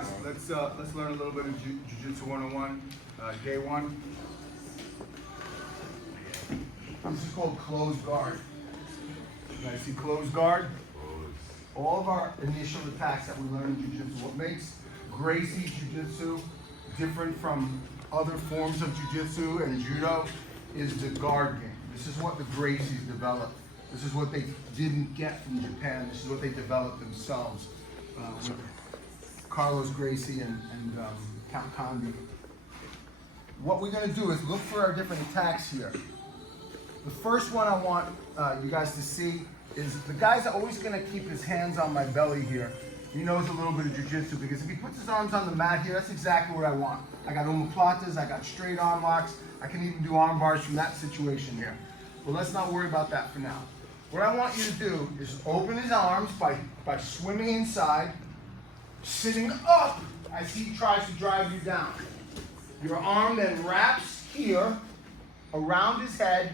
guys, let's learn a little bit of Jiu-Jitsu 101, day one. This is called closed guard. You guys see closed guard? All of our initial attacks that we learn in Jiu-Jitsu, what makes Gracie Jiu-Jitsu different from other forms of Jiu-Jitsu and Judo is the guard game. This is what the Gracies developed. This is what they didn't get from Japan. This is what they developed themselves with Carlos Gracie and Count Condi. What we're going to do is look for our different attacks here. The first one I want you guys to see is the guy's always going to keep his hands on my belly here. He knows a little bit of Jiu-Jitsu because if he puts his arms on the mat here, that's exactly what I want. I got omoplatas, I got straight arm locks, I can even do arm bars from that situation here. But let's not worry about that for now. What I want you to do is open his arms by swimming inside, sitting up as he tries to drive you down. Your arm then wraps here around his head.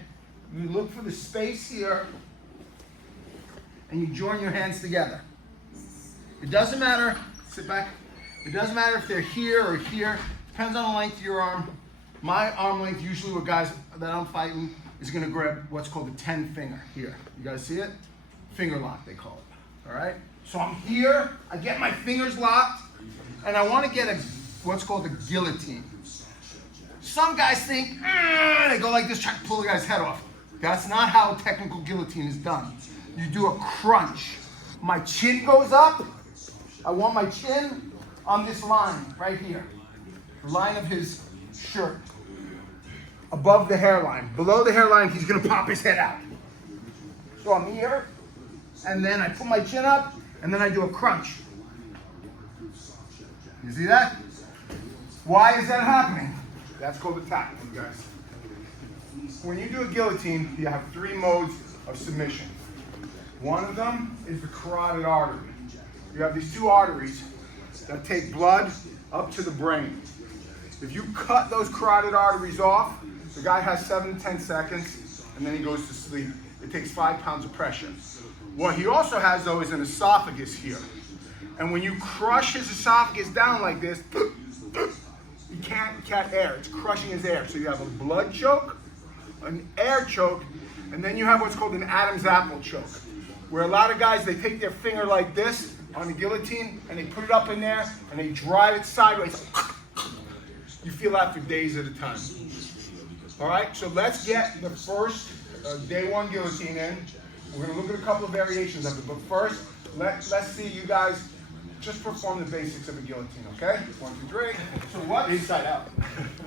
You look for the space here, and you join your hands together. It doesn't matter, sit back. It doesn't matter if they're here or here. Depends on the length of your arm. My arm length, usually with guys that I'm fighting, is gonna grab what's called the 10 finger here. You guys see it? Finger lock, they call it, all right? So I'm here, I get my fingers locked, and I wanna get what's called a guillotine. Some guys think, they go like this, try to pull the guy's head off. That's not how a technical guillotine is done. You do a crunch. My chin goes up. I want my chin on this line right here. The line of his shirt. Above the hairline. Below the hairline, he's gonna pop his head out. So I'm here, and then I put my chin up, and then I do a crunch. You see that? Why is that happening? That's called a tap, you guys. When you do a guillotine, you have 3 modes of submission. One of them is the carotid artery. You have these 2 arteries that take blood up to the brain. If you cut those carotid arteries off, the guy has 7 to 10 seconds, and then he goes to sleep. It takes 5 pounds of pressure. What he also has, though, is an esophagus here. And when you crush his esophagus down like this, you can't get air. It's crushing his air. So you have a blood choke, an air choke, and then you have what's called an Adam's apple choke, where a lot of guys, they take their finger like this on the guillotine, and they put it up in there, and they drive it sideways. You feel that for days at a time. All right, so let's get the first day one guillotine in. We're gonna look at a couple of variations of it, but first, let's see you guys just perform the basics of a guillotine, okay? 1, 2, 3. So what? Inside out.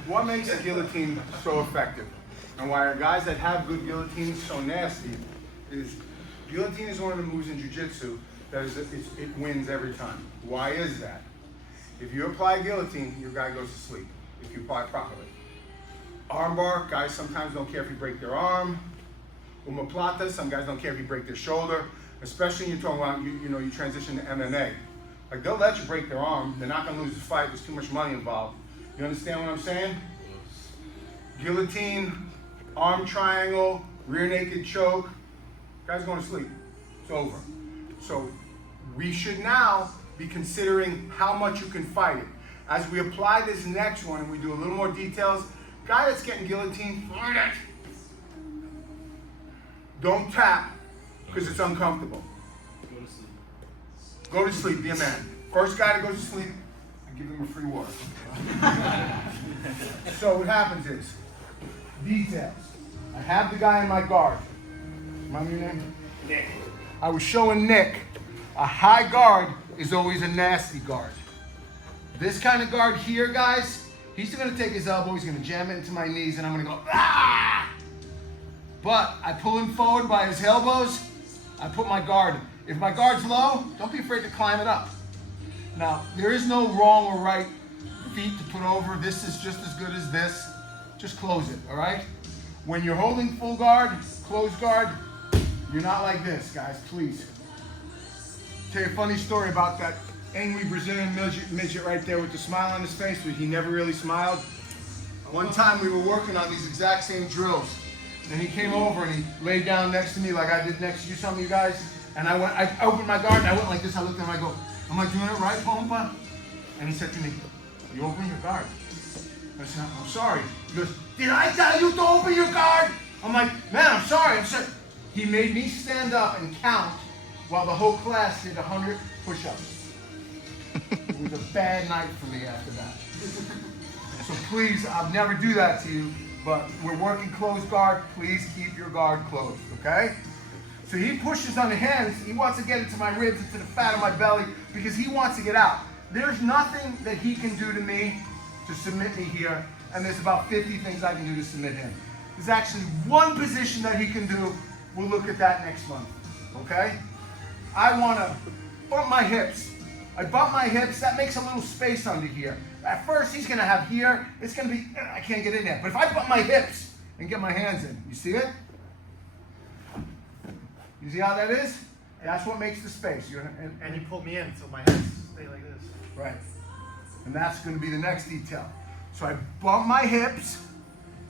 What makes a guillotine so effective? And why are guys that have good guillotines so nasty is guillotine is one of the moves in Jiu-Jitsu that it wins every time. Why is that? If you apply guillotine, your guy goes to sleep, if you apply it properly. Armbar, guys sometimes don't care if you break their arm. Omoplata, some guys don't care if you break their shoulder, especially when you're talking about, you transition to MMA. Like, they'll let you break their arm. They're not gonna lose the fight. There's too much money involved. You understand what I'm saying? Guillotine, arm triangle, rear naked choke. Guy's going to sleep. It's over. So we should now be considering how much you can fight it. As we apply this next one and we do a little more details, guy that's getting guillotined, don't tap because it's uncomfortable. Go to sleep, be a man. First guy that goes to sleep, I give him a free water. So what happens is, details. I have the guy in my guard. Remember your name? Nick. I was showing Nick, a high guard is always a nasty guard. This kind of guard here, guys, he's gonna take his elbow, he's gonna jam it into my knees, and I'm gonna go, ah! But I pull him forward by his elbows, I put my guard. If my guard's low, don't be afraid to climb it up. Now, there is no wrong or right feet to put over. This is just as good as this. Just close it, all right? When you're holding full guard, closed guard, you're not like this, guys, please. Tell you a funny story about that angry Brazilian midget right there with the smile on his face, but he never really smiled. One time we were working on these exact same drills, and he came over and he laid down next to me like I did next to you, some of you guys, and I opened my guard and I went like this, I looked at him, I go, am I doing it right, Pompa? And he said to me, you open your guard. I said, I'm sorry. He goes, did I tell you to open your guard? I'm like, man, I'm sorry. He made me stand up and count while the whole class did 100 push-ups. It was a bad night for me after that. So please, I'll never do that to you, but we're working closed guard. Please keep your guard closed, okay? So he pushes on the hands. He wants to get into my ribs, into the fat of my belly, because he wants to get out. There's nothing that he can do to me to submit me here, and there's about 50 things I can do to submit him. There's actually one position that he can do. We'll look at that next month, okay? I want to bump my hips. I bump my hips, that makes a little space under here. At first, he's going to have here. It's going to be, I can't get in there. But if I bump my hips and get my hands in, you see it? You see how that is? That's what makes the space. And you pulled me in, so my hands stay like this. Right. And that's going to be the next detail. So I bump my hips.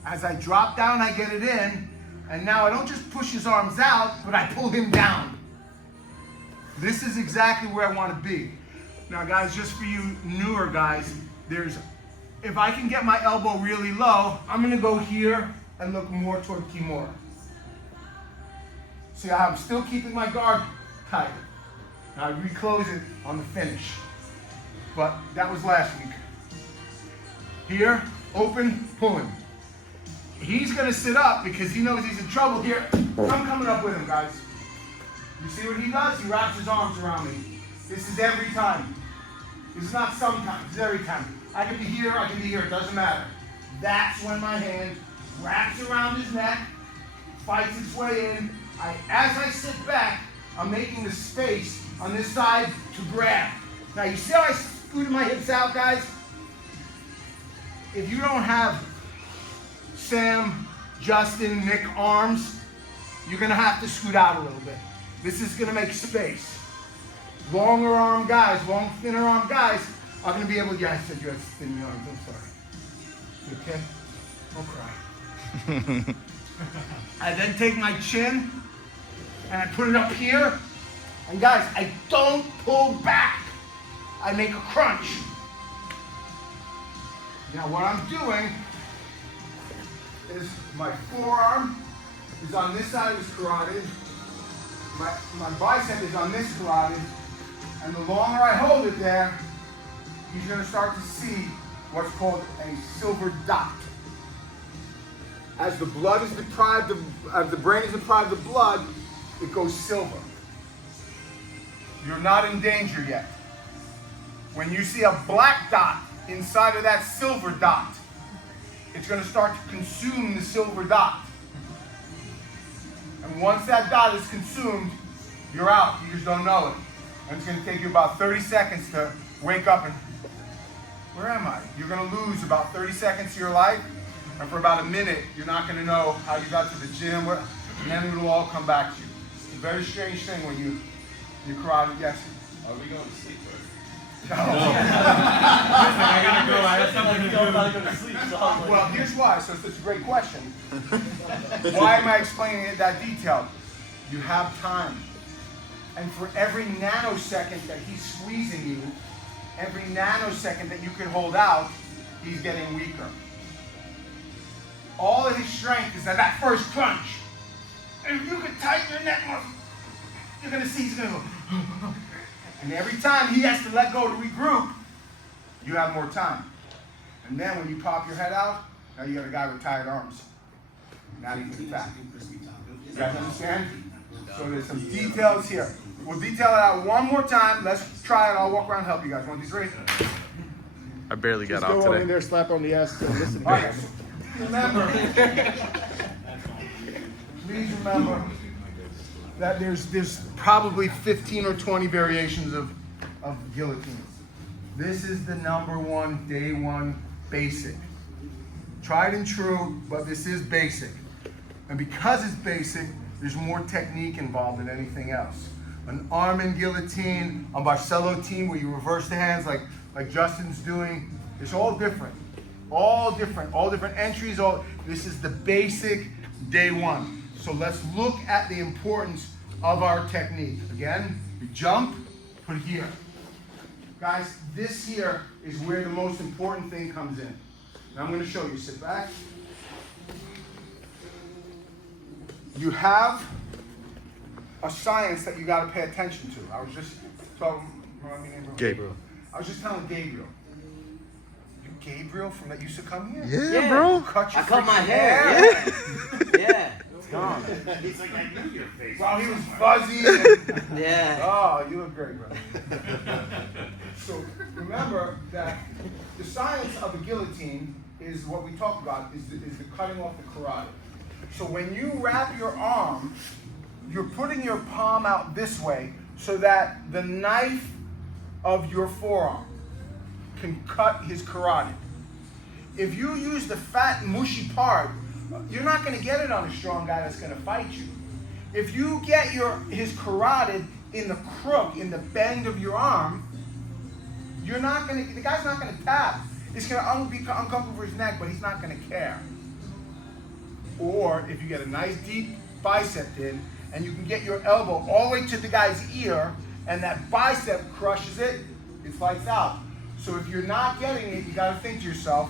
As I drop down, I get it in. And now I don't just push his arms out, but I pull him down. This is exactly where I want to be. Now, guys, just for you newer guys, if I can get my elbow really low, I'm going to go here and look more toward Kimura. See how I'm still keeping my guard tight. Now I reclose it on the finish. But that was last week. Here, open, pulling. He's going to sit up because he knows he's in trouble here. I'm coming up with him, guys. You see what he does? He wraps his arms around me. This is every time. This is not sometimes, it's every time. I can be here, I can be here, it doesn't matter. That's when my hand wraps around his neck, fights its way in. As I sit back, I'm making the space on this side to grab. Now you see how I scooted my hips out, guys? If you don't have Sam, Justin, Nick arms, you're gonna have to scoot out a little bit. This is gonna make space. Longer arm guys, thinner arm guys are gonna be able to, yeah, I said you had thin arms, I'm sorry. You okay? Don't cry. I then take my chin and I put it up here. And guys, I don't pull back. I make a crunch. Now what I'm doing is my forearm is on this side of his carotid. My bicep is on this carotid. And the longer I hold it there, he's going to start to see what's called a silver dot. As the blood is deprived as the brain is deprived of blood, it goes silver. You're not in danger yet. When you see a black dot inside of that silver dot, it's going to start to consume the silver dot. And once that dot is consumed, you're out. You just don't know it. And it's going to take you about 30 seconds to wake up and, where am I? You're going to lose about 30 seconds of your life. And for about a minute, you're not going to know how you got to the gym. And then it'll all come back to you. It's a very strange thing when you carotid, yes. Are we going to sleep first? No. I gotta go. I have something to do. I'm not going to sleep. So Well, here's why. So it's a great question. Why am I explaining it that detailed? You have time. And for every nanosecond that he's squeezing you, every nanosecond that you can hold out, he's getting weaker. All of his strength is at that first crunch. And if you can tighten your neck muscle, you're going to see he's going to go. And every time he has to let go to regroup, you have more time. And then when you pop your head out, now you got a guy with tired arms. Now you can attack. You guys understand? So there's some details here. We'll detail it out one more time. Let's try it. I'll walk around and help you guys. 1, 2, 3. I barely got Just out go today. in there, slap on the ass, and listen. All right. Remember, please remember that there's probably 15 or 20 variations of guillotines. This is the #1, day 1 basic. Tried and true, but this is basic. And because it's basic, there's more technique involved than anything else. An arm and guillotine, a Barcelo team where you reverse the hands like Justin's doing, it's all different. All different entries. This is the basic day 1. So let's look at the importance of our technique. Again, you jump, put it here. Guys, this here is where the most important thing comes in. Now I'm going to show you. Sit back. You have a science that you got to pay attention to. I was just telling Gabriel. I was just telling Gabriel. You Gabriel from that used to come here? Yeah, Yeah. bro. Cut your I cut my freaking hair. Yeah. It's gone. He's like, I knew your face. Well, he was fuzzy. And, Yeah. oh, you look great, bro. So remember that the science of a guillotine is what we talked about, is the cutting off the carotid. So when you wrap your arm, you're putting your palm out this way so that the knife of your forearm can cut his carotid. If you use the fat, mushy part, you're not going to get it on a strong guy that's going to fight you. If you get his carotid in the crook, in the bend of your arm, the guy's not going to tap. It's going to be uncomfortable for his neck, but he's not going to care. Or if you get a nice deep bicep in, and you can get your elbow all the way to the guy's ear, and that bicep crushes it, it's lights out. So if you're not getting it, you got to think to yourself,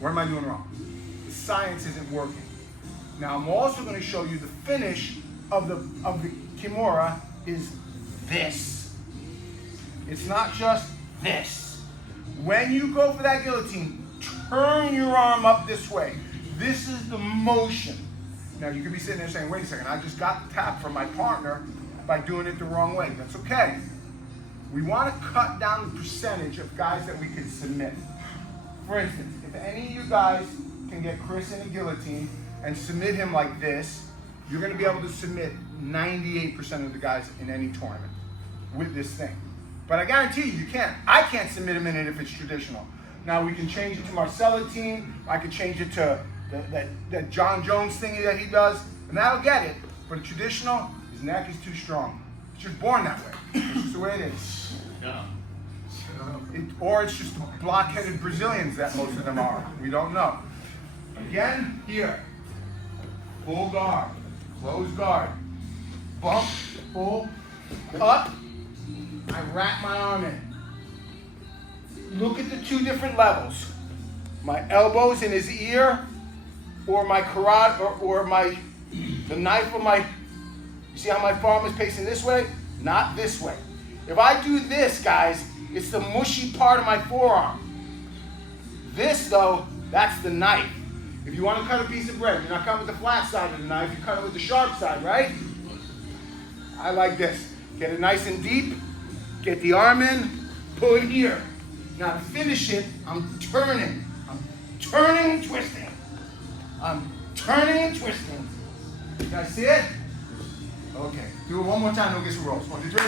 what am I doing wrong? The science isn't working. Now I'm also going to show you the finish of the Kimura is this. It's not just this. When you go for that guillotine, turn your arm up this way. This is the motion. Now you could be sitting there saying, wait a second, I just got the tap from my partner by doing it the wrong way. That's okay. We want to cut down the percentage of guys that we can submit. For instance, if any of you guys can get Chris in a guillotine and submit him like this, you're going to be able to submit 98% of the guys in any tournament with this thing. But I guarantee you can't. I can't submit him in it if it's traditional. Now we can change it to Marcella team. I could change it to that John Jones thingy that he does, and that'll get it. But a traditional, his neck is too strong. It's just born that way. It's just the way it is. Yeah. Or it's just block-headed Brazilians that most of them are. We don't know. Again, here. Full guard. Close guard. Bump. Pull. Up. I wrap my arm in. Look at the two different levels. My elbows in his ear, or my carotid, or the knife of my, you see how my palm is facing this way? Not this way. If I do this, guys, it's the mushy part of my forearm. This, though, that's the knife. If you want to cut a piece of bread, you're not cutting with the flat side of the knife, you cut it with the sharp side, right? I like this. Get it nice and deep, get the arm in, pull it here. Now to finish it, I'm turning and twisting. I'm turning and twisting. You guys see it? Okay, do it one more time, we'll get some rolls. 1, 2, 3.